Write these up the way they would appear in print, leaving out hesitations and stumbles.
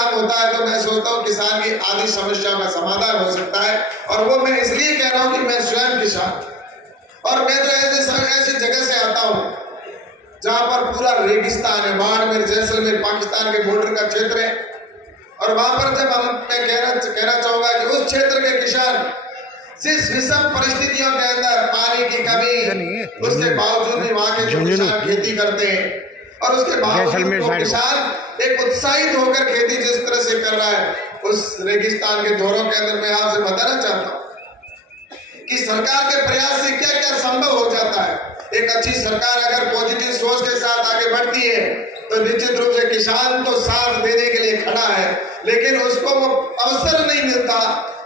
काम होता है तो मैं सोचता हूँ किसान की आधी समस्या का समाधान हो सकता है। और वो मैं इसलिए कह रहा हूँ कि मैं स्वयं किसान, और मैं तो ऐसी जगह से आता हूँ जहाँ पर पूरा रेगिस्तान है, बाड़मेर जैसलमेर पाकिस्तान के बॉर्डर का क्षेत्र है। और वहां पर जब मैं कहना चाहूंगा कि उस क्षेत्र के किसान जिस विषम परिस्थितियों के अंदर पानी की कमी, उसके बावजूद भी वहां के जो किसान खेती करते हैं, और उसके बावजूद वो किसान एक उत्साहित होकर खेती जिस तरह से कर रहा है, उस रेगिस्तान के दौरों के अंदर मैं आपसे बताना चाहता हूँ कि सरकार के प्रयास से क्या क्या संभव हो जाता है। एक अच्छी सरकार अगर पॉजिटिव सोच के साथ आगे बढ़ती है तो निश्चित रूप से किसान तो साथ देने के लिए खड़ा है, लेकिन उसको वो अवसर नहीं मिलता,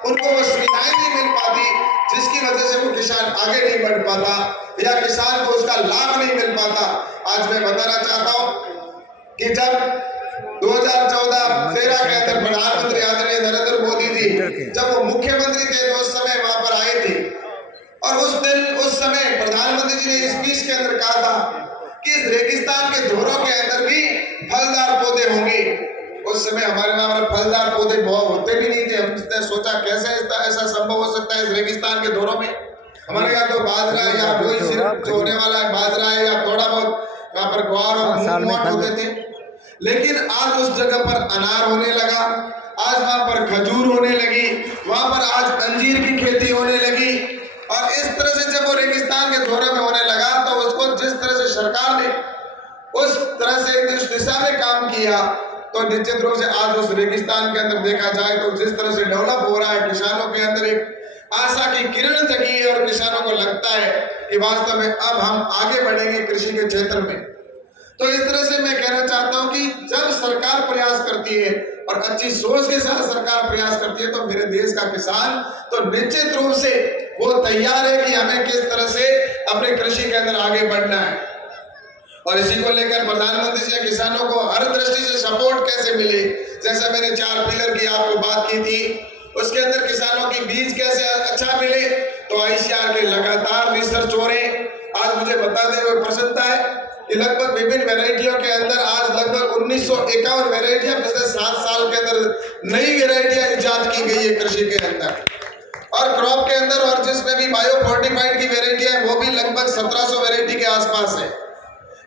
उनको वो सुविधाएं नहीं मिल पाती, जिसकी वजह से वो किसान आगे नहीं बढ़ पाता या किसान को उसका लाभ नहीं मिल पाता। आज मैं बताना चाहता हूं कि जब 2014-13 के अंदर प्रधानमंत्री आदरणीय नरेंद्र मोदी जी जब वो मुख्यमंत्री थे तो उस समय वहां पर आए थे, और उस समय प्रधानमंत्री जी ने स्पीच के अंदर कहा था कि इस रेगिस्तान के दौरों के अंदर भी फलदार पौधे होंगे। उस समय हमारे वहां पर फलदार पौधे बहुत होते भी नहीं थे। हमने सोचा कैसे ऐसा संभव हो सकता है इस रेगिस्तान के दौरों में। हमारे यहाँ तो बाजरा या कोई सिर्फ जो होने वाला है बाजरा है या थोड़ा बहुत वहाँ पर ग्वार और मूंगफली होते थे, लेकिन आज उस जगह पर अनार होने लगा, आज वहाँ पर खजूर होने लगी, वहाँ पर आज अंजीर की खेती होने लगी। और इस तरह से जब वो रेगिस्तान के दौरे में होने लगा तो उसको जिस तरह से सरकार ने उस तरह से जिस दिशा में काम किया, तो निश्चित रूप से आज उस रेगिस्तान के अंदर देखा जाए तो जिस तरह से डेवलप हो रहा है, किसानों के अंदर एक आशा की किरण जगी है और किसानों को लगता है कि वास्तव में अब हम आगे बढ़ेंगे कृषि के क्षेत्र में। तो इस तरह से मैं कहना चाहता हूं कि जब सरकार प्रयास करती है और अच्छी सोच के साथ सरकार प्रयास करती है तो मेरे देश का किसान तो निश्चित रूप से वो तैयार है कि हमें किस तरह से अपने कृषि के अंदर आगे बढ़ना है। और इसी को लेकर प्रधानमंत्री जी ने किसानों को हर दृष्टि से सपोर्ट कैसे मिले, जैसा मैंने 4 पिलर की आपको बात की थी, उसके अंदर किसानों की बीज कैसे अच्छा मिले, तो आईसीआर के लगातार रिसर्च हो रहे। आज मुझे बताते हुए प्रसन्नता है कि लगभग विभिन्न वैरायटियों के अंदर आज लगभग 1951 वैरायटियां पिछले 7 साल के अंदर नई वैरायटियां इजाद की गई है कृषि के अंदर और क्रॉप के अंदर, और जिसमें भी बायो फोर्टिफाइड की वैरायटी है वो भी लगभग 1700 वैरायटी के आसपास है।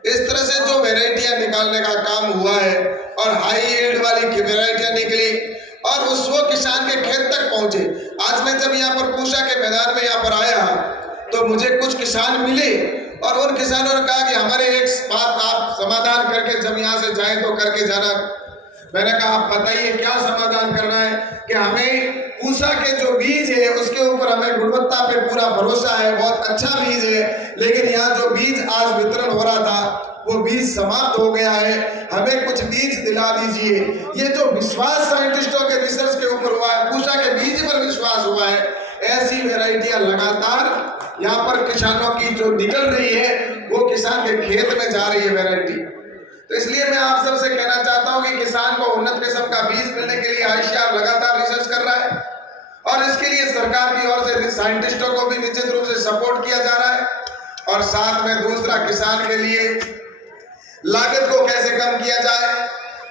इस तरह से जो वैरायटियां निकालने का काम हुआ है और हाई यील्ड वाली वैरायटियां निकली और वो किसान के खेत तक पहुंचे। आज मैं जब यहाँ पर पूषा के मैदान में यहाँ पर आया तो मुझे कुछ किसान मिले और उन किसानों ने कहा कि हमारे एक बात आप समाधान करके जब यहाँ से जाएं तो करके जाना। मैंने कहा आप बताइए क्या समाधान करना है कि हमें पूषा के जो बीज है उसके ऊपर हमें गुणवत्ता पे पूरा भरोसा है, बहुत अच्छा बीज है, लेकिन यहाँ जो बीज आज वितरण हो रहा था वो बीज समाप्त हो गया है, हमें कुछ बीज दिला दीजिए। ये जो विश्वास साइंटिस्टों के रिसर्च के ऊपर हुआ है, पूषा के बीज पर विश्वास हुआ है, ऐसी वैरायटियां लगातार यहाँ पर किसानों की जो निकल रही है वो किसान के खेत में जा रही है वैरायटी। तो इसलिए मैं आप सबसे कहना चाहता हूं कि किसान को उन्नत किस्म का बीज मिलने के लिए आईसीआर लगातार रिसर्च कर रहा है और इसके लिए सरकार की ओर से साइंटिस्टों को भी निश्चित रूप से सपोर्ट किया जा रहा है। और साथ में दूसरा, किसान के लिए लागत को कैसे कम किया जाए,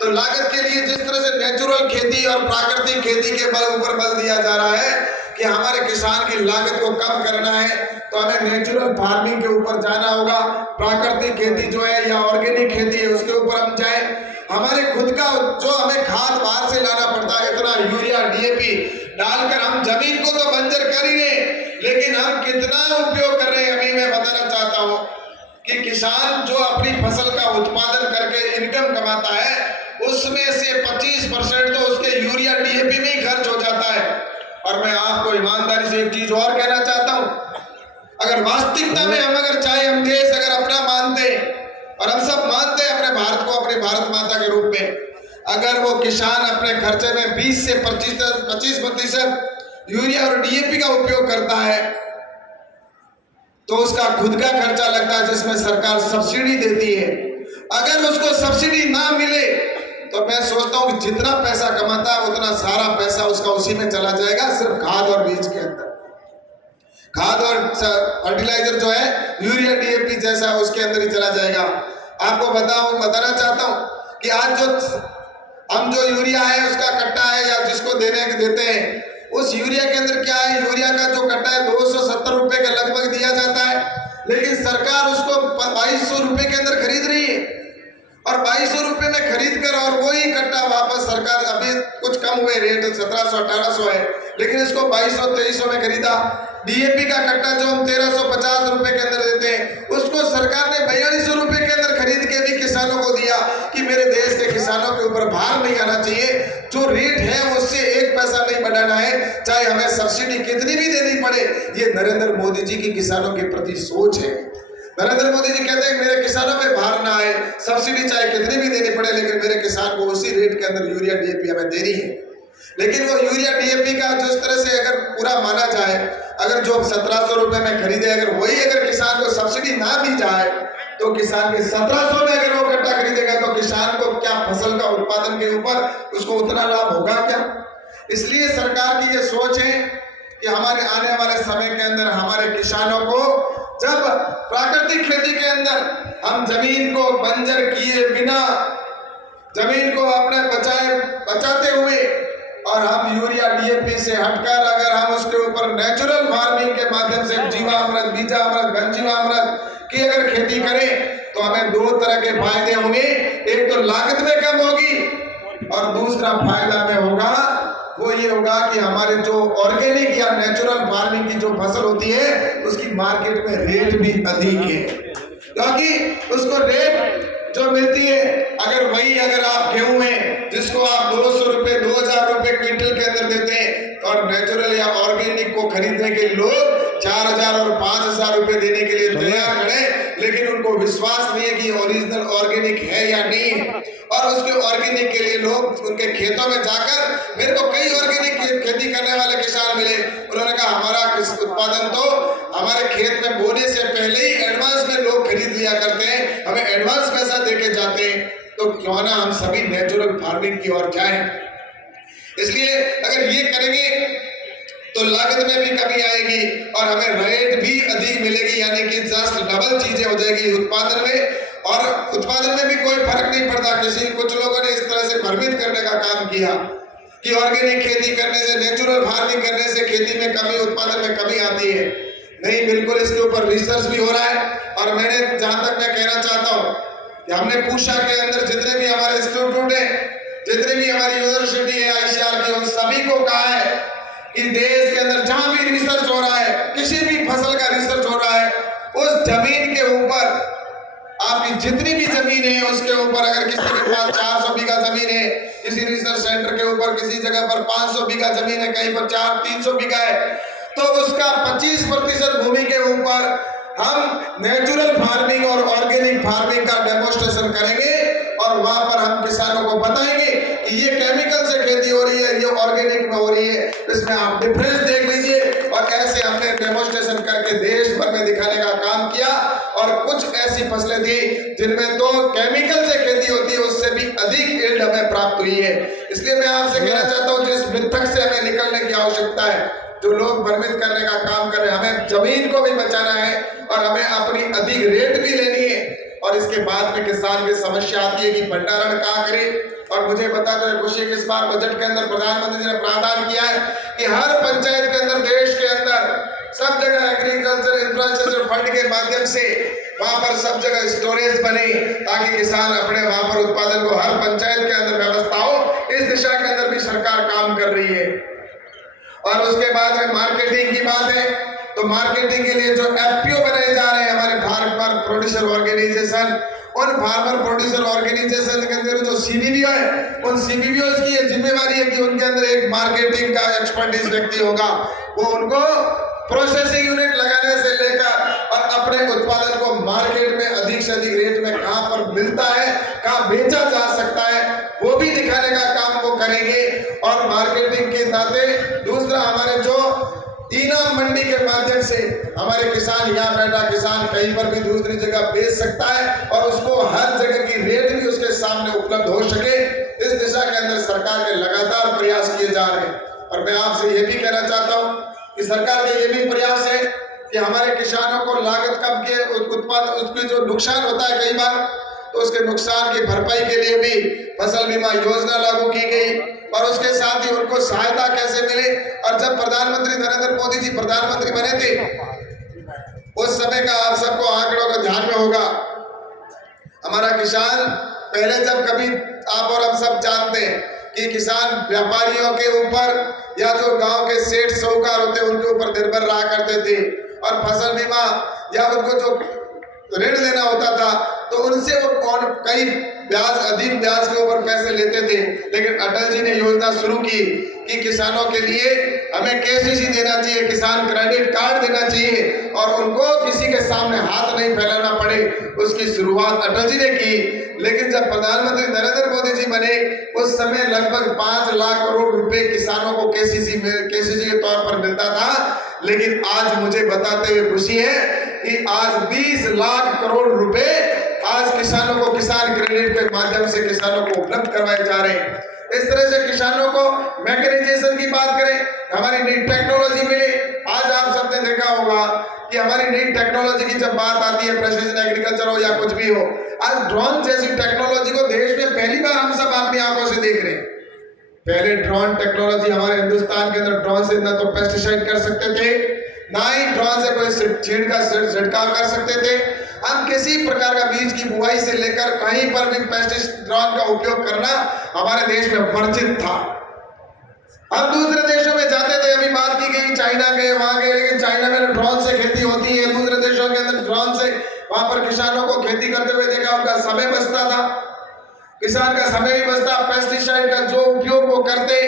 तो लागत के लिए जिस तरह से नेचुरल खेती और प्राकृतिक खेती के बल ऊपर बल दिया जा रहा है कि हमारे किसान की लागत को कम करना है तो हमें नेचुरल फार्मिंग के ऊपर जाना होगा, प्राकृतिक खेती जो है या ऑर्गेनिक खेती है उसके ऊपर हम जाएं। हमारे खुद का जो हमें खाद बाहर से लाना पड़ता है, इतना यूरिया डीएपी डालकर हम जमीन को तो बंजर कर ही रहे, लेकिन हम कितना उपयोग कर रहे हैं अभी मैं बताना चाहता हूँ कि किसान जो अपनी फसल का उत्पादन करके इनकम कमाता है उसमें से 25% तो उसके यूरिया डीएपी में ही खर्च हो जाता है। और मैं आपको ईमानदारी से एक चीज और कहना चाहता हूं, अगर वास्तविकता में हम अगर चाहे हम देश अगर अपना मानते और हम सब मानते हैं अपने भारत को अपनी भारत माता के रूप में, अगर वो किसान अपने खर्चे में 20 से 25% यूरिया और डीएपी का उपयोग करता है तो उसका खुद का खर्चा लगता है जिसमें सरकार सब्सिडी देती है। अगर उसको सब्सिडी ना मिले तो मैं सोचता हूं कि जितना पैसा कमाता है उतना सारा पैसा उसका उसी में चला जाएगा, सिर्फ खाद और बीज के अंदर। खाद और फर्टिलाइजर जो है यूरिया डीएपी जैसा उसके अंदर ही चला जाएगा। आपको बताना चाहता हूं कि हम जो यूरिया है उसका कट्टा है या जिसको देते हैं, उस यूरिया के अंदर क्या है, यूरिया का जो कट्टा है 270 रुपए के लगभग दिया जाता है, लेकिन सरकार उसको 2200 रुपए के अंदर खरीद रही है। और 2200 रुपए में खरीद कर और वही कट्टा वापस सरकार, अभी कुछ कम हुए रेट 1700-1800 है, लेकिन इसको 2200-2300 में खरीदा। डीएपी का कट्टा जो हम 1350 रुपए के अंदर देते हैं, उसको सरकार ने 4200 रुपए के अंदर खरीद के भी किसानों को दिया कि मेरे देश के किसानों के ऊपर भार नहीं आना चाहिए, जो रेट है उससे 1 पैसा नहीं बढ़ाना है, चाहे हमें सब्सिडी कितनी भी देनी पड़े। ये नरेंद्र मोदी जी की किसानों के प्रति सोच है। नरेंद्र मोदी जी कहते हैं मेरे किसानों पे भार ना आए, सब्सिडी चाहे कितनी भी देनी पड़े, लेकिन मेरे किसान को उसी रेट के अंदर यूरिया डीएपी हमें देनी है। लेकिन वो यूरिया डीएपी का जिस तरह से अगर पूरा माना जाए, अगर जो 1700 रुपए में खरीदे, अगर वही अगर किसान को सब्सिडी ना दी जाए तो किसान के 1700 में अगर वो कट्टा खरीदेगा तो किसान को क्या फसल का उत्पादन के ऊपर उसको उतना लाभ होगा क्या? इसलिए सरकार की ये सोच है कि हमारे आने वाले समय के अंदर हमारे किसानों को, जब प्राकृतिक खेती के अंदर हम जमीन को बंजर किए बिना, जमीन को अपने बचाते हुए, और हम यूरिया डीएपी से हटकर अगर हम उसके ऊपर नेचुरल फार्मिंग के माध्यम से जीवामृत, बीजामृत, घनजीवामृत की अगर खेती करें तो हमें 2 तरह के फायदे होंगे। एक तो लागत में कम होगी और दूसरा फायदा में होगा वो ये होगा कि हमारे जो ऑर्गेनिक या नेचुरल फार्मिंग की जो फसल होती है उसकी मार्केट में रेट भी अधिक है, क्योंकि उसको रेट जो मिलती है, अगर आप गेहूं में जिसको आप 200 रुपए 2000 रुपए क्विंटल के अंदर देते हैं, और नेचुरल या ऑर्गेनिक को खरीदने के लोग 4000 और 5000 रुपए देने के लिए तैयार खड़े, लेकिन उनको विश्वास नहीं है कि ओरिजिनल ऑर्गेनिक है या नहीं। और उसके ऑर्गेनिक के लिए लोग उनके खेतों में जाकर, मेरे को कई ऑर्गेनिक खेती करने वाले किसान मिले, उन्होंने कहा हमारा उत्पादन तो हमारे खेत में बोने से पहले ही एडवांस में लोग खरीद लिया करते हैं, हमें एडवांस पैसा देके जाते हैं, तो क्यों ना हम सभी नेचुरल फार्मिंग की ओर जाएं। इसलिए अगर ये करेंगे तो लागत में भी कमी आएगी और हमें रेट भी अधिक मिलेगी, यानी कि जस्ट डबल चीजें हो जाएगी उत्पादन में, और उत्पादन में भी कोई फर्क नहीं पड़ता। कुछ लोगों ने इस तरह से भ्रमित करने का काम किया कि ऑर्गेनिक खेती करने से, नेचुरल फार्मिंग करने से खेती में कमी, उत्पादन में कमी आती है। नहीं, बिल्कुल इसके ऊपर रिसर्च भी हो रहा है। और मैंने जहां तक मैं कहना चाहता हूं कि हमने पूषा के अंदर जितने भी हमारे इंस्टीट्यूट है, जितने भी हमारी यूनिवर्सिटी है आईसीआर की, उन सभी को कहा है कि देश के अंदर जहां भी रिसर्च हो रहा है, किसी भी फसल का रिसर्च हो रहा है, उस जमीन के ऊपर आपकी जितनी भी जमीन है उसके ऊपर, अगर किसी के पास 400 बीघा जमीन है, किसी रिसर्च सेंटर के ऊपर किसी जगह पर 500 बीघा जमीन है, कहीं पर 300 बीघा है, तो उसका 25% भूमि के ऊपर हम नेचुरल फार्मिंग और ऑर्गेनिक फार्मिंग का डेमोन्स्ट्रेशन करेंगे, और वहां पर हम किसानों को बताएंगे कि ये केमिकल से खेती हो रही है, ये ऑर्गेनिक में हो रही है, इसमें आप डिफरेंस देख लीजिए। और ऐसे हमने डेमोन्स्ट्रेशन करके देश भर में दिखाने का काम किया, और कुछ ऐसी फसलें थी जिनमें तो केमिकल से खेती होती है, उससे भी अधिक यील्ड हमें प्राप्त हुई है। इसलिए मैं आपसे कहना चाहता हूँ, जिस मिथक से हमें निकलने की आवश्यकता है, जो लोग भ्रमित करने का काम कर रहे हैं, हमें जमीन को भी बचाना है और हमें अपनी अधिक रेट भी लेनी है। और इसके बाद में किसान की समस्या आती है कि भंडारण कहाँ करें। और मुझे बता दो, खुशी के इस बार बजट के अंदर प्रधानमंत्री जी ने प्रावधान किया है कि हर पंचायत के अंदर, देश के अंदर सब जगह एग्रीकल्चर इंफ्रास्ट्रक्चर फंड के माध्यम से वहां पर सब जगह स्टोरेज बने, ताकि किसान अपने वहां पर उत्पादन को, हर पंचायत के अंदर व्यवस्था हो। इस दिशा के अंदर भी सरकार काम कर रही है। और उसके बाद में मार्केटिंग की बात है, तो मार्केटिंग के लिए जो एफपीओ बनाए जा रहे हैं हमारे फार्मर प्रोड्यूसर ऑर्गेनाइजेशन, उन फार्मर प्रोड्यूसर ऑर्गेनाइजेशन के अंदर जो सीबीबीओ है, उन सीबीबीओ की ये जिम्मेवारी है कि उनके अंदर एक मार्केटिंग का एक्सपर्टीज व्यक्ति होगा, वो उनको प्रोसेसिंग यूनिट लगाने से लेकर और अपने उत्पादन को मार्केट में अधिक से अधिक रेट में कहां पर मिलता है, कहां बेचा जा सकता है, वो भी दिखाने का काम वो करेंगे। और मार्केटिंग के नाते दूसरा, हमारे जो इनाम मंडी के माध्यम से हमारे किसान, यहाँ बैठा किसान कहीं पर भी दूसरी जगह बेच सकता है और उसको हर जगह की रेट भी उसके सामने उपलब्ध हो सके, इस दिशा के अंदर सरकार के लगातार प्रयास किए जा रहे हैं। और मैं आपसे ये भी कहना चाहता हूँ कि सरकार के ये भी प्रयास है कि हमारे किसानों को लागत कम के उत्पाद, उसमें जो नुकसान होता है कई बार, तो उसके नुकसान की भरपाई के लिए भी फसल बीमा योजना लागू की गई और उसके साथ ही उनको सहायता कैसे मिले। और जब प्रधानमंत्री नरेंद्र मोदी जी प्रधानमंत्री बने थे उस समय का आप सबको आंकड़ों का ध्यान में होगा, हमारा किसान पहले जब कभी आप और हम सब जानते हैं कि किसान व्यापारियों के ऊपर या जो गांव के सेठ साहूकार होते हैं उनके ऊपर निर्भर रहा करते थे और फसल बीमा या उनको जो ऋण लेना होता था तो उनसे वो कई अधिक ब्याज के ऊपर पैसे लेते थे। लेकिन अटल जी ने योजना शुरू की कि किसानों के लिए हमें केसीसी देना चाहिए, किसान क्रेडिट कार्ड देना चाहिए और उनको किसी के सामने हाथ नहीं फैलाना पड़े। उसकी शुरुआत अटल जी ने की। लेकिन जब प्रधानमंत्री नरेंद्र मोदी जी बने उस समय लगभग 5 लाख करोड़ रुपए किसानों को केसीसी के तौर पर मिलता था। लेकिन आज मुझे बताते हुए खुशी है कि आज 20 लाख करोड़ रुपए आज किसानों को किसान क्रेडिट के माध्यम से किसानों को उपलब्ध करवाए जा रहे हैं। इस तरह से किसानों को मैकेनाइजेशन की बात करें, हमारी नई टेक्नोलॉजी मिले। आज आप सबने देखा होगा कि हमारी नई टेक्नोलॉजी की जब बात आती है, प्रेसिजन एग्रीकल्चर हो या कुछ भी हो, आज ड्रोन जैसी टेक्नोलॉजी को देश में पहली बार हम सब अपनी आंखों से देख रहे हैं। पहले ड्रोन टेक्नोलॉजी हमारे हिंदुस्तान के अंदर ड्रोन से न तो पेस्टिसाइड कर सकते थे, ना ही ड्रोन से कोई छिड़काव कर सकते थे। हम किसी प्रकार का बीज की बुआई से लेकर कहीं पर भी ड्रोन का उपयोग करना हमारे देश में वर्जित था। हम दूसरे देशों में जाते थे, अभी बात की गई चाइना गए, वहां गए, लेकिन चाइना में ड्रोन से खेती होती है। दूसरे देशों के अंदर ड्रोन से वहां पर किसानों को खेती करते हुए देखा, उनका समय बचता था, किसान का समय भी बचता। पेस्टिसाइड का जो उपयोग वो करते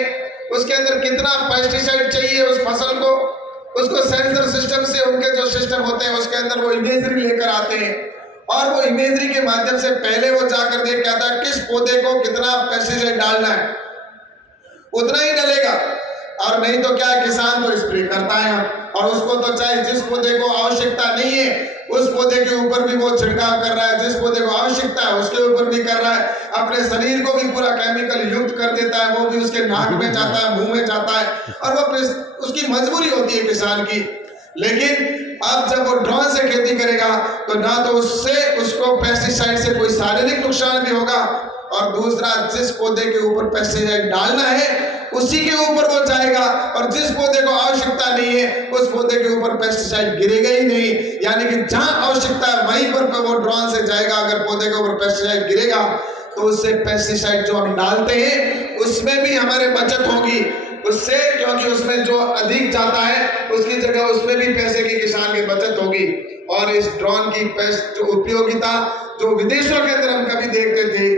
उसके अंदर कितना पेस्टिसाइड चाहिए उस फसल को, उसको सेंसर सिस्टम से उनके जो सिस्टम होते हैं उसके अंदर वो इमेजरी लेकर आते हैं और वो इमेजरी के माध्यम से पहले वो जाकर देख के आता है किस पौधे को कितना पेस्टिसाइड डालना है, उतना ही डलेगा। और नहीं तो क्या है, किसान तो स्प्रे करता है और उसको तो चाहे जिस पौधे को आवश्यकता नहीं है उस पौधे के ऊपर भी वो छिड़काव कर रहा है, जिस पौधे को आवश्यकता है उसके ऊपर भी कर रहा है, अपने शरीर को भी पूरा केमिकल युक्त कर देता है, वो भी उसके नाक में जाता है, मुंह में जाता है और वो उसकी मजबूरी होती है किसान की। लेकिन अब जब वो ड्रोन से खेती करेगा तो ना तो उससे उसको पेस्टिसाइड से कोई शारीरिक नुकसान भी होगा और दूसरा जिस पौधे के ऊपर पेस्टिसाइड डालना है उसी के ऊपर वो जाएगा और जिस पौधे को आवश्यकता नहीं है उस पौधे के ऊपर पेस्टिसाइड गिरेगा ही नहीं। यानी कि जहां आवश्यकता है वहीं पर वो ड्रोन से जाएगा। अगर पौधे के ऊपर पेस्टिसाइड गिरेगा तो उससे पेस्टिसाइड जो हम डालते हैं उसमें भी हमारे बचत होगी उससे, क्योंकि उसमें जो अधिक जाता है उसकी जगह उसमें भी पैसे की किसान की बचत होगी। और इस ड्रोन की जो उपयोगिता जो विदेशों के अंदर हम कभी देखते थे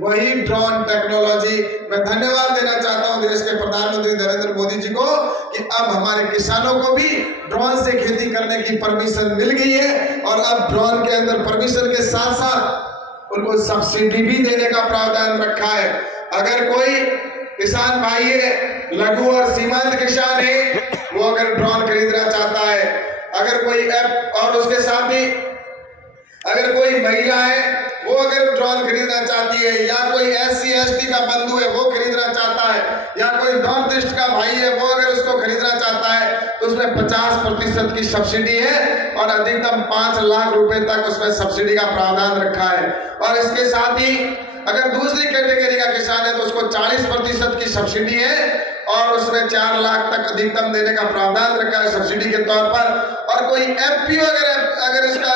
वही ड्रोन टेक्नोलॉजी, मैं धन्यवाद देना चाहता हूं देश के प्रधानमंत्री नरेंद्र मोदी जी को कि अब हमारे किसानों को भी ड्रोन से खेती करने की परमिशन मिल गई है और अब ड्रोन के अंदर परमिशन के साथ साथ उनको सब्सिडी भी देने का प्रावधान रखा है। अगर कोई किसान भाई है, लघु और सीमांत किसान है, वो अगर ड्रोन खरीदना चाहता है, अगर कोई ऐप और उसके साथ ही अगर कोई महिला है वो अगर ड्रोन खरीदना चाहती है या कोई SC ST का बंधु है वो खरीदना चाहता है या कोई नॉर्थ ईस्ट का भाई है वो अगर उसको खरीदना चाहता है तो उसमें 50% की सब्सिडी है और अधिकतम 5 लाख रुपए तक उसमें सब्सिडी का प्रावधान रखा है। और इसके साथ ही अगर दूसरी कैटेगरी का किसान है तो उसको 40% की सब्सिडी है और उसमें 4 लाख तक अधिकतम देने का प्रावधान रखा है सब्सिडी के तौर पर। और कोई FPO अगर इसका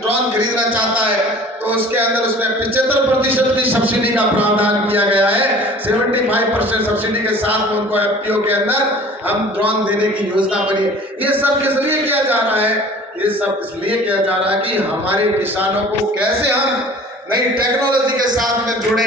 ड्रोन खरीदना चाहता है तो उसके अंदर उसमें 75% की सब्सिडी का प्रावधान किया गया है। 75% सब्सिडी के साथ उनको FPO के अंदर हम ड्रोन देने की योजना बनी। ये सब किस लिए किया जा रहा है? ये सब इसलिए किया जा रहा है कि हमारे किसानों को कैसे हम नई टेक्नोलॉजी के साथ में जुड़े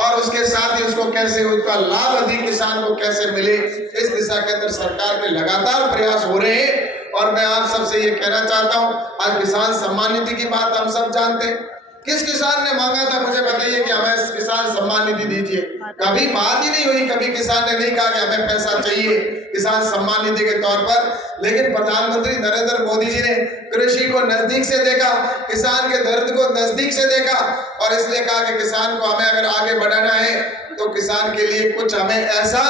और उसके साथ ही उसको कैसे उसका लाभ अधिक किसान को कैसे मिले, इस दिशा के अंदर सरकार के लगातार प्रयास हो रहे हैं। और मैं आप सबसे ये कहना चाहता हूं, आज किसान सम्मान निधि की बात हम सब जानते हैं। किस किसान ने मांगा था, मुझे बताइए कि हमें किसान सम्मान निधि दीजिए? कभी बात ही नहीं हुई, कभी किसान ने नहीं कहा कि हमें पैसा चाहिए किसान सम्मान निधि के तौर पर। लेकिन प्रधानमंत्री नरेंद्र मोदी जी ने कृषि को नजदीक से देखा, किसान के दर्द को नजदीक से देखा और इसलिए कहा कि किसान को हमें अगर आगे बढ़ाना है तो किसान के लिए कुछ हमें ऐसा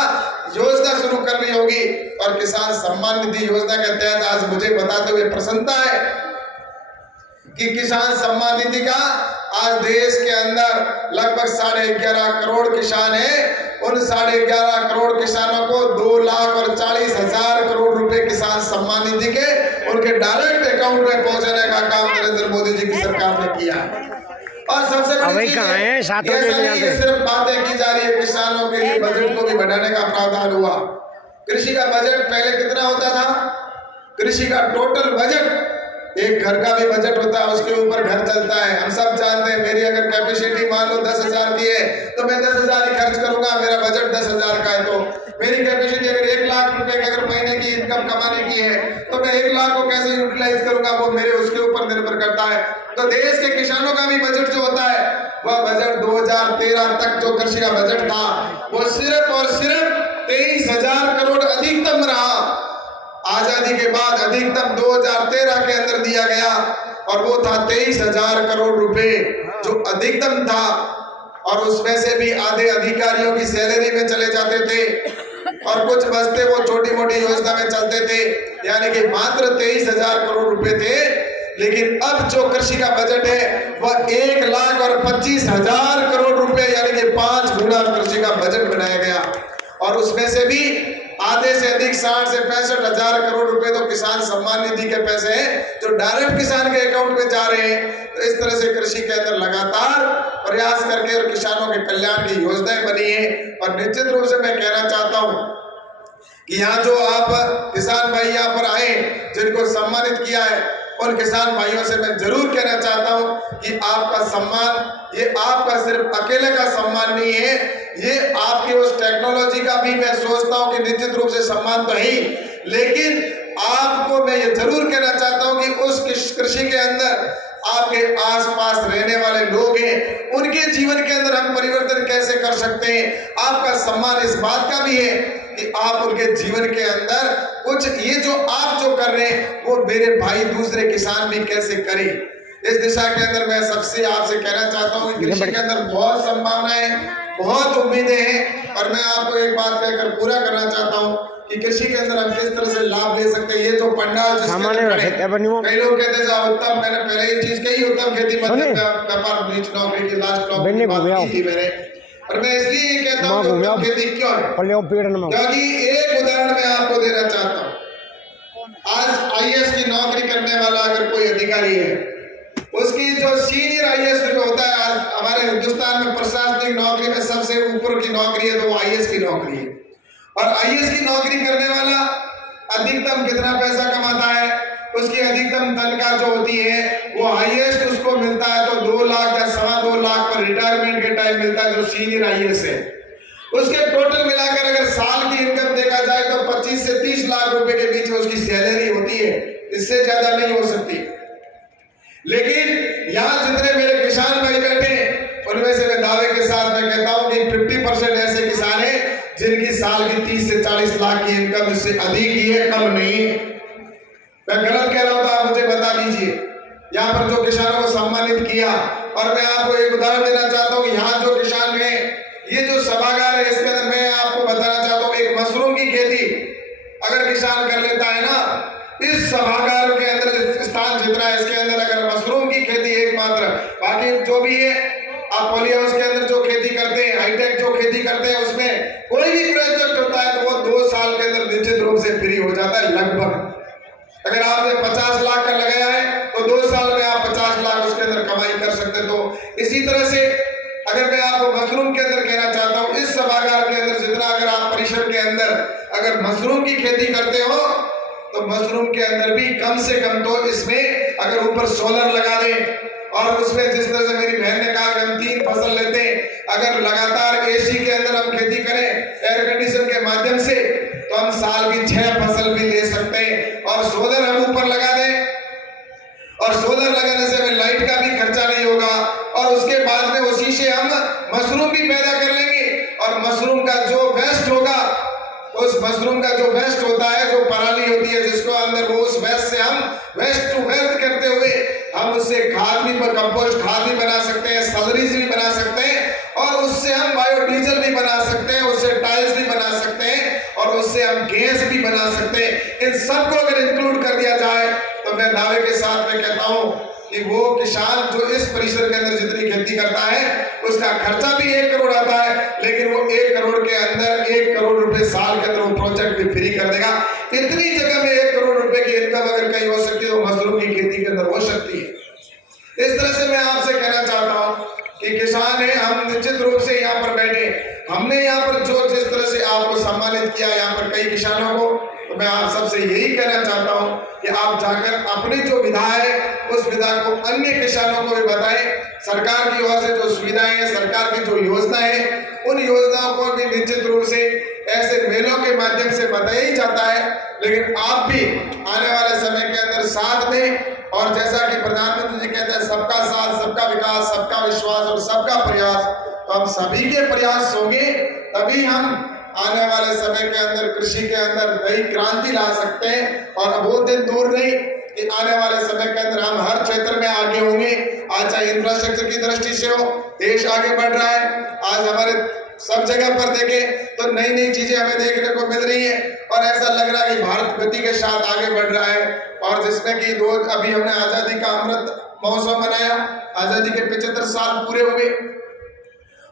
योजना शुरू करनी होगी। और किसान सम्मान निधि योजना के तहत आज मुझे बताते हुए प्रसन्नता है कि किसान सम्मान निधि का आज देश के अंदर लगभग 11.5 करोड़ किसान हैं। उन 11.5 करोड़ किसानों को 2,40,000 करोड़ रुपए किसान सम्मान निधि के उनके डायरेक्ट अकाउंट में पहुंचाने का काम नरेंद्र मोदी जी की सरकार ने किया। और सबसे बड़ी चीज है, सिर्फ बातें की जा रही है, किसानों के लिए बजट को भी बढ़ाने का प्रावधान हुआ। कृषि का बजट पहले कितना होता था? कृषि का टोटल बजट, एक घर का भी बजट होता है, उसके ऊपर घर चलता है। हम सब जानते हैं, मेरी अगर कैपेसिटी मान लो 10,000 की है तो मैं 10,000 ही खर्च करूंगा, मेरा बजट 10,000 का है। तो मेरी कैपेसिटी अगर 1 लाख रुपए की अगर महीने की इनकम कमाने की है तो मैं 1 लाख को कैसे यूटिलाइज करूंगा, वो मेरे उसके ऊपर निर्भर करता है। तो देश के किसानों का भी बजट जो होता है, वह बजट 2013 तक जो कृषि का बजट था वो सिर्फ और सिर्फ 23,000 करोड़ अधिकतम रहा। आजादी के बाद अधिकतम 2013 के अंदर दिया गया और वो था 23,000 करोड़ रुपए जो अधिकतम था। और उसमें से भी आधे अधिकारियों की सैलरी में चले जाते थे और कुछ बचते वो छोटी मोटी योजना में चलते थे, यानी कि मात्र 23,000 करोड़ रुपए थे। लेकिन अब जो कृषि का बजट है वह 1,25,000 करोड़ रुपए यानी कि 5 गुना कृषि का बजट बनाया गया। और उसमें से भी आधे से अधिक 60 से 65,000 करोड़ रुपए तो किसान सम्मान निधि के पैसे हैं जो डायरेक्ट किसान के अकाउंट में जा रहे हैं। तो इस तरह से कृषि के अंदर लगातार प्रयास करके और किसानों के कल्याण की योजनाएं बनी है। और निश्चित रूप से मैं कहना चाहता हूं कि यहाँ जो आप किसान भाई यहाँ पर आए जिनको सम्मानित किया है, उन किसान भाइयों से मैं जरूर कहना चाहता हूं कि आपका सम्मान ये आपका सिर्फ अकेले का सम्मान नहीं है, ये आपकी उस टेक्नोलॉजी का भी मैं सोचता हूं कि निश्चित रूप से सम्मान तो है, लेकिन आपको मैं ये जरूर कहना चाहता हूं कि उस कृषि के अंदर आपके आसपास रहने वाले लोग हैं, उनके जीवन के अंदर हम परिवर्तन कैसे कर सकते हैं। आपका सम्मान इस बात का भी है कि आप उनके जीवन के अंदर कुछ ये जो आप जो कर रहे हैं वो मेरे भाई दूसरे किसान भी कैसे करें। इस दिशा के अंदर मैं सबसे आपसे कहना चाहता हूँ कि कृषि के अंदर बहुत संभावनाएं, बहुत उम्मीदें हैं। और मैं आपको एक बात कहकर पूरा करना चाहता हूँ कि कृषि के अंदर हम किस तरह से लाभ ले सकते हैं। ये जो पंडाल कई लोग कहते हैं उत्तम, मैंने पहले ही चीज कही, उत्तम खेती व्यापार नीच नौकरी की लास्ट नौकरी बात की थी मैंने। और मैं इसलिए कहता हूँ उत्तम खेती क्यों है, क्योंकि एक उदाहरण मैं आपको देना चाहता हूँ। आज IAS की नौकरी करने वाला अगर कोई अधिकारी है, उसकी जो सीनियर IAS जो होता है, आज हमारे हिंदुस्तान में प्रशासनिक नौकरी में सबसे ऊपर की नौकरी है तो वो IAS की नौकरी है। और IAS की नौकरी करने वाला अधिकतम कितना पैसा कमाता है, उसकी अधिकतम तनख्वाह जो होती है वो हाईएस्ट उसको मिलता है तो 2 लाख या 2.25 लाख पर रिटायरमेंट के टाइम मिलता है जो सीनियर IAS है। उसके टोटल मिलाकर अगर साल की इनकम देखा जाए तो 25 से 30 लाख रुपए के बीच में उसकी सैलरी होती है, इससे ज्यादा नहीं हो सकती। लेकिन यहाँ जितने मेरे किसान भाई बैठे उनमें से मैं दावे के साथ मैं कहता हूँ कि 50% ऐसे किसान हैं जिनकी साल की 30 से 40 लाख की इनकम इससे अधिक ही है, कम नहीं है। मैं गलत कह रहा हूँ तो आप मुझे बता दीजिए। यहाँ पर जो किसानों को सम्मानित किया, और मैं आपको एक उदाहरण देना चाहता हूँ, यहाँ जो किसान है, ये जो सभागार है इसके अंदर मैं आपको बताना चाहता हूँ, एक मशरूम की खेती अगर किसान कर लेता है ना, इस सभागार के अंदर स्थान जितना है इसके अंदर अगर मशरूम की खेती एकमात्र, बाकी जो भी है आप पॉली हाउस के अंदर जो खेती करते हैं, हाईटेक जो खेती करते हैं, उसमें कोई भी प्रोजेक्ट होता है तो वो 2 साल के अंदर निश्चित रूप से फ्री हो जाता है लगभग। अगर आपने 50 लाख का लगाया है तो 2 साल में आप 50 लाख उसके अंदर कमाई कर सकते हैं। तो इसी तरह से अगर मैं आपको मशरूम के अंदर कहना चाहता हूँ, इस सभागार के अंदर जितना अगर आप परिसर के अंदर अगर मशरूम की खेती करते हो तो मशरूम के अंदर भी कम से कम तो इसमें अगर ऊपर सोलर लगा दें, और उसमें जिस तरह से मेरी बहन ने कहा कि हम 3 फसल लेते हैं, अगर लगातार AC के अंदर हम खेती करें एयर कंडीशन के माध्यम से तो हम साल की 6 फसल भी ले सकते हैं। और सोलर हम ऊपर लगा दें, और सोलर लगाने से हमें लाइट का भी खर्चा नहीं होगा, और उसके बाद में उसी से हम मशरूम भी पैदा कर लेंगे। और मशरूम का जो वेस्ट होगा, उस मशरूम का जो वेस्ट होता है, जो पराली होती है जिसको अंदर, वो उस वेस्ट से हम वेस्ट टू वेल्थ करते हुए हम उससे खाद भी, कंपोस्ट खाद भी बना सकते हैं, सलरीज भी बना सकते हैं, और उससे हम बायोडीजल भी बना सकते हैं, उससे टाइल्स भी बना सकते हैं, और उससे हम गैस भी बना सकते हैं। इन सबको अगर इंक्लूड कर दिया जाए तो मैं दावे के साथ में कहता हूं कि वो किसान जो इस परिसर के अंदर जितनी खेती करता है उसका खर्चा भी 1 करोड़ आता है, लेकिन वो 1 करोड़ के अंदर 1 करोड़ रुपए साल के अंदर वो प्रोजेक्ट भी फ्री कर देगा। इतनी जगह में 1 करोड़ रुपए की इनकम अगर कहीं हो सकती है तो मशरूम की खेती के अंदर हो सकती है। इस तरह से मैं आपसे कहना चाहता हूँ कि किसान है, हम निश्चित रूप से यहाँ पर बैठे, हमने यहाँ पर जो जिस तरह से आपको सम्मानित किया यहाँ पर कई किसानों को, तो मैं आप सबसे यही कहना चाहता हूँ कि आप जाकर अपनी जो विधा है उस विधा को अन्य किसानों को भी बताएं। सरकार की ओर से जो सुविधाएं हैं, सरकार की जो योजना है, उन योजनाओं को भी निश्चित रूप से ऐसे मेलों के माध्यम से बताया ही जाता है, लेकिन आप भी आने वाले समय के अंदर साथ में, और जैसा कि प्रधानमंत्री जी कहते हैं सबका साथ, सबका विकास, सबका विश्वास और सबका प्रयास, तो हम सभी के प्रयास होंगे तभी हम आने वाले समय के अंदर कृषि के अंदर नई क्रांति ला सकते हैं। और वो दिन दूर नहीं कि आने वाले समय के अंदर हम हर क्षेत्र में आगे होंगे। आज चाहे इंफ्रास्ट्रक्चर की दृष्टि से हो, देश आगे बढ़ रहा है। आज हमारे सब जगह पर देखें तो नई नई चीजें हमें देखने को मिल रही है और ऐसा लग रहा है कि भारत गति के साथ आगे बढ़ रहा है। और जिसमें कि अभी हमने आजादी का अमृत महोत्सव मनाया, आजादी के 75 साल पूरे हुए,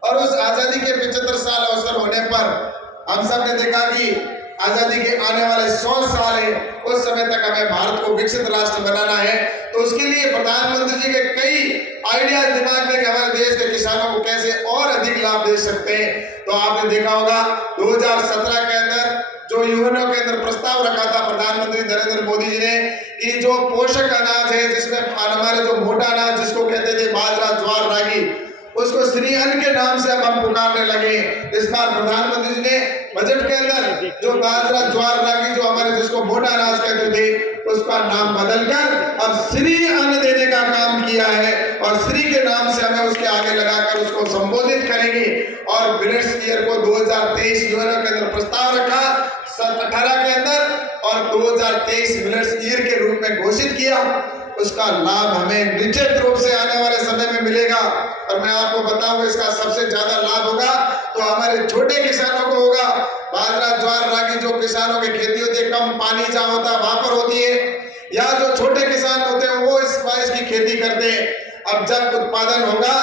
और उस आजादी के 75 साल अवसर होने पर हम सब ने देखा कि आजादी के आने वाले 100 साल है, उस समय तक हमें भारत को विकसित राष्ट्र बनाना है। तो उसके लिए प्रधानमंत्री जी के कई आइडियाज दिमाग में कि हमारे देश के किसानों को कैसे और अधिक लाभ दे सकते हैं। तो आपने देखा होगा 2017 के अंदर जो यूएनओ के अंदर प्रस्ताव रखा था प्रधानमंत्री नरेंद्र मोदी जी ने कि जो पोषक अनाज है, जिसमें हमारे जो मोटा अनाज जिसको कहते थे बाजरा, ज्वार, रागी, उसको श्री अन्न के नाम से अब हम पुकारने लगे। इस बार प्रधानमंत्री जी ने बजट के अंदर जो बाजरा, ज्वार, रागी जो हमारे जिसको मोटा अनाज कहते थे उसका नाम बदलकर अब श्री अन्न देने का काम किया है, और श्री के नाम से हमें उसके आगे लगाकर उसको संबोधित करेंगे। और मिलेट्स ईयर को 2023 यूएनओ के अंदर प्रस्ताव रखा 18 के अंदर, और 2023 मिलेट्स ईयर के रूप में घोषित किया। उसका लाभ हमें निश्चित रूप से आने वाले समय में मिलेगा। और मैं आपको बताऊं इसका सबसे ज्यादा लाभ होगा तो हमारे छोटे किसानों को होगा। बाजरा, ज्वार, रागी जो किसानों की खेती होती है, कम पानी जहाँ होता है वहां पर होती है, या जो छोटे किसान होते हैं वो इस की खेती करते हैं। अब जब उत्पादन होगा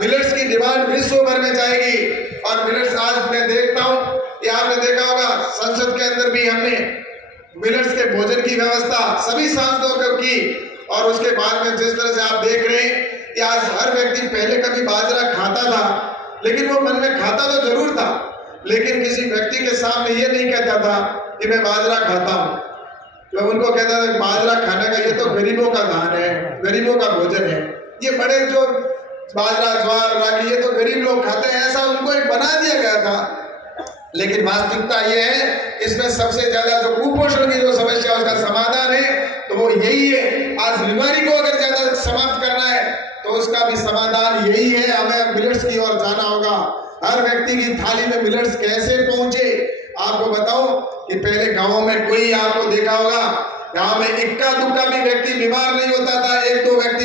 मिलेट्स की डिमांड विश्व भर में जाएगी। और मिलेट्स आज मैं देखता हूँ कि आपने देखा होगा संसद के अंदर भी हमने मिलेट्स के भोजन की व्यवस्था सभी सांसदों को की। और उसके बाद में जिस तरह से आप देख रहे हैं कि आज हर व्यक्ति पहले कभी बाजरा खाता था, लेकिन वो मन में खाता तो जरूर था, लेकिन किसी व्यक्ति के सामने ये नहीं कहता था कि मैं बाजरा खाता हूँ। तो उनको कहता था बाजरा खाने का ये तो गरीबों का दान है, गरीबों का भोजन है, ये बड़े जो बाजरा, ज्वार, रागी ये तो गरीब लोग खाते हैं, ऐसा उनको एक बना दिया गया था। लेकिन वास्तविकता ये है इसमें सबसे ज्यादा जो कुपोषण की जो समस्या उसका समाधान है तो वो यही है। आज बीमारी को अगर ज्यादा समाप्त करना है तो उसका भी समाधान यही है, हमें मिलेट्स की ओर जाना होगा। हर व्यक्ति की थाली में मिलेट्स कैसे पहुंचे, आपको बताओ कि पहले गांवों में कोई आपको देखा होगा गांव में इक्का दुक्का भी व्यक्ति बीमार नहीं होता था, 1-2 व्यक्ति